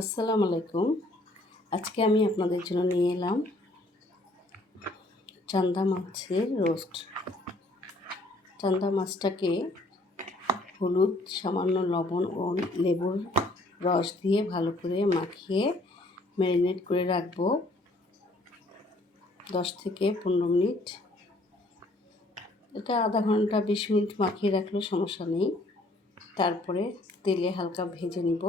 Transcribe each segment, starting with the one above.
আসসালামু আলাইকুম। আজকে আমি আপনাদের জন্য নিয়ে এলাম চান্দা মাছের রোস্ট। চান্দা মাছটাকে হলুদ, সামান্য লবণ ও লেবুর রস দিয়ে ভালো করে মাখিয়ে ম্যারিনেট করে রাখব। দশ থেকে পনেরো মিনিট। এটা আধা ঘণ্টা, বিশ মিনিট মাখিয়ে রাখলে সমস্যা নেই। তারপরে তেলে হালকা ভেজে নিব।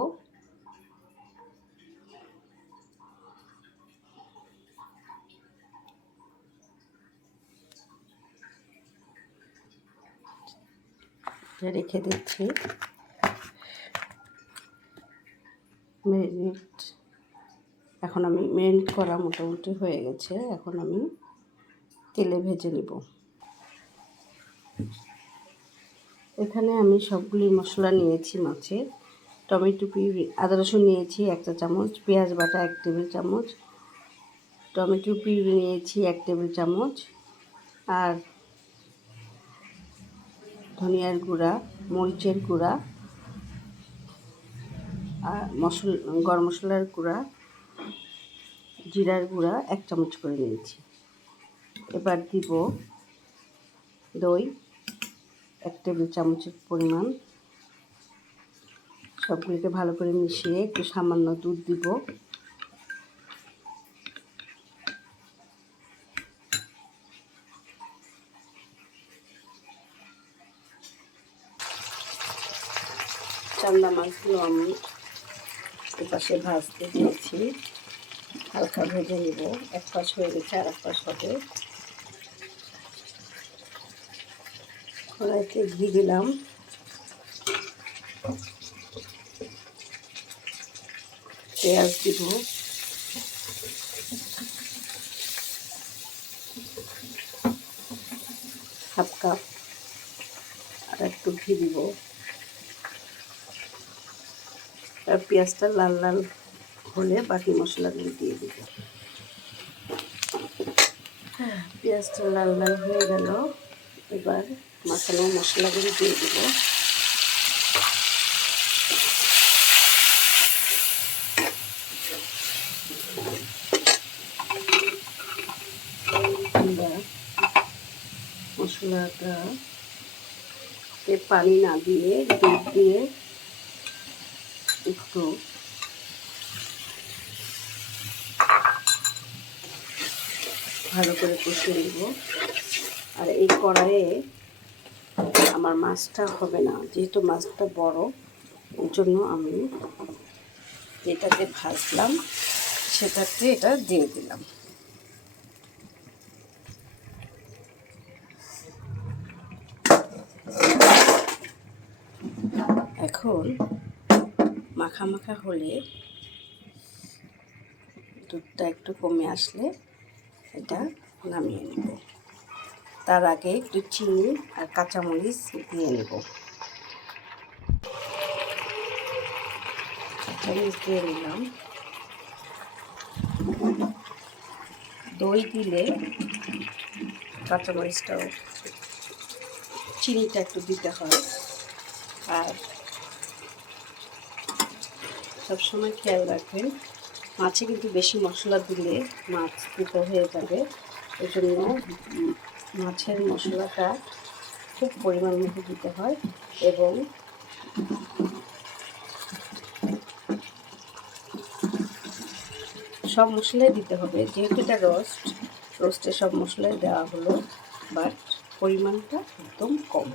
রেখে দিচ্ছি। ম্যারিনেট এখন আমি ম্যারিনেট করা মোটামুটি হয়ে গেছে, এখন আমি তেলে ভেজে নিব। এখানে আমি সবগুলি মশলা নিয়েছি মাছের টমেটো পিউরি আদা রসুন নিয়েছি একটা চামচ, পেঁয়াজ বাটা এক টেবিল চামচ, টমেটো পিউরি নিয়েছি এক টেবিল চামচ, আর ধনিয়ার গুঁড়া, মরিচের গুঁড়া, আর মশল, গরম মশলার গুঁড়া, জিরার গুঁড়া এক চামচ করে নিয়েছি। এবার দিব দই, এক টেবিল চামচের পরিমাণ। সবগুলিকে ভালো করে মিশিয়ে একটু সামান্য দুধ দিব। চান্দা মাছগুলো আমি এপাশে ভাজতে দিয়েছি। হালকা ভেজে নিব। এক পাশ হয়ে গেছে আর এক পাশ হবে। কড়াইতে ঘি দিলাম। পেঁয়াজ দিব। Half cup. আর একটু ঘি দিব। আর পেঁয়াজটা লাল লাল হলে বাকি মশলাগুলো দিয়ে দিব। পেঁয়াজটা লাল লাল হয়ে গেল। এবার মাখানো মশলাগুলো দিয়ে দিব। মশলাটা পানি না দিয়ে দুধ দিয়ে একটু। ভালো করে কষিয়ে নেব। আর এই কড়াইয়ে আমার মাছটা হবে না, যেহেতু মাছটা বড়, ওই জন্য আমি যেটাতে ভাজলাম সেটাতে এটা দিয়ে দিলাম। এখন মাখা মাখা হলে দুধটা একটু কমে আসলে এটা নামিয়ে নেব। তার আগে একটু চিনি আর কাঁচামরিচ দিয়ে নেব। কাঁচামরিচ দিয়ে নিলাম। দই দিলে কাঁচামরিচটাও চিনিটা একটু দিতে হয়। আর সবসময় খেয়াল রাখবেন। মাছে কিন্তু বেশি মশলা দিলে মাছ দিতে হয়ে যাবে। ওই জন্য মাছের মশলাটা খুব পরিমাণ মতো দিতে হয় এবং সব মশলাই দিতে হবে। যেহেতু এটা রোস্ট, রোস্টে সব মশলাই দেওয়া হলো, বাট পরিমাণটা একদম কম।